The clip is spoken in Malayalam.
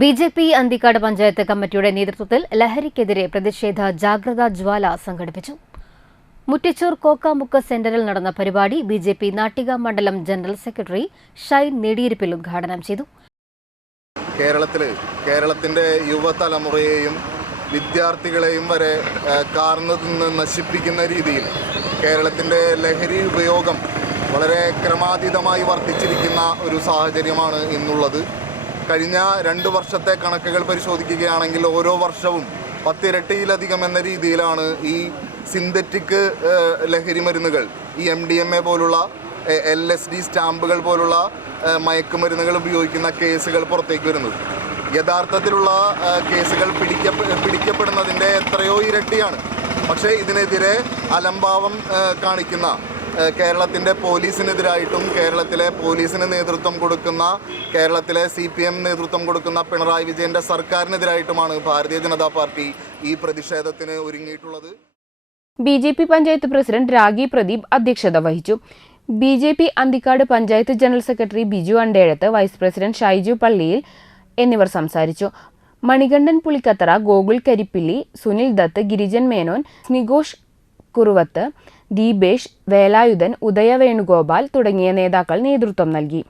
B J P Anthikkad panchayat കമ്മിറ്റിയുടെ നേതൃത്വത്തിൽ ലഹരിക്കെതിരെ പ്രതിഷേധ ജാഗ്രതാ ജ്വാല സംഘടിപ്പിച്ചു. മുറ്റിച്ചൂർ കോക്കാമുക്ക് സെന്ററിൽ നടന്ന പരിപാടി ബി ജെ പി നാട്ടിക മണ്ഡലം ജനറൽ സെക്രട്ടറി ഷൈൻ നെടിയിരിപ്പിൽ ഉദ്ഘാടനം ചെയ്തു. കേരളത്തിൽ കേരളത്തിന്റെ യുവതലമുറയെയും വിദ്യാർത്ഥികളെയും വരെ കാർന്നു നിന്ന് നശിപ്പിക്കുന്ന രീതിയിൽ കേരളത്തിന്റെ ലഹരി ഉപയോഗം വളരെ ക്രമാതീതമായി വർദ്ധിച്ചിരിക്കുന്ന ഒരു സാഹചര്യമാണ് ഇന്നുള്ളത്. കഴിഞ്ഞ രണ്ട് വർഷത്തെ കണക്കുകൾ പരിശോധിക്കുകയാണെങ്കിൽ ഓരോ വർഷവും പത്തിരട്ടിയിലധികം എന്ന രീതിയിലാണ് ഈ സിന്തറ്റിക് ലഹരി മരുന്നുകൾ ഈ എം ഡി എം എ പോലുള്ള എൽ എസ് ഡി സ്റ്റാമ്പുകൾ പോലുള്ള മയക്കുമരുന്നുകൾ ഉപയോഗിക്കുന്ന കേസുകൾ പുറത്തേക്ക് വരുന്നത്. യഥാർത്ഥത്തിലുള്ള കേസുകൾ പിടിക്കപ്പെ പിടിക്കപ്പെടുന്നതിന്റെ എത്രയോ ഇരട്ടിയാണ്. പക്ഷേ ഇതിനെതിരെ അലംഭാവം കാണിക്കുന്ന കേരളത്തിന്റെ പോലീസിനെതിരായിട്ടും കേരളത്തിലെ പോലീസിന് നേതൃത്വം കൊടുക്കുന്ന കേരളത്തിലെ സി പി എം നേതൃത്വം കൊടുക്കുന്ന പിണറായി വിജയന്റെ സർക്കാരിനെതിരായിട്ടുമാണ് ഭാരതീയ ജനതാ പാർട്ടി ഈ പ്രതിഷേധത്തിന് ഒരുങ്ങിയിട്ടുള്ളത്. B J P panchayat president Ragi Pradeep അധ്യക്ഷത വഹിച്ചു. B J P Anthikkad panchayat general secretary Biju Andezhath vice president Shaiju Palliyil എന്നിവർ സംസാരിച്ചു. മണികണ്ഠൻ പുളിക്കത്തറ ഗോകുൽ കരിപ്പിള്ളി സുനിൽ ദത്ത് ഗിരിജൻ മേനോൻ സ്നിഗോഷ് കുറുവത്ത് ദീപേഷ് വേലായുധൻ ഉദയവേണുഗോപാൽ തുടങ്ങിയ നേതാക്കൾ നേതൃത്വം നൽകി.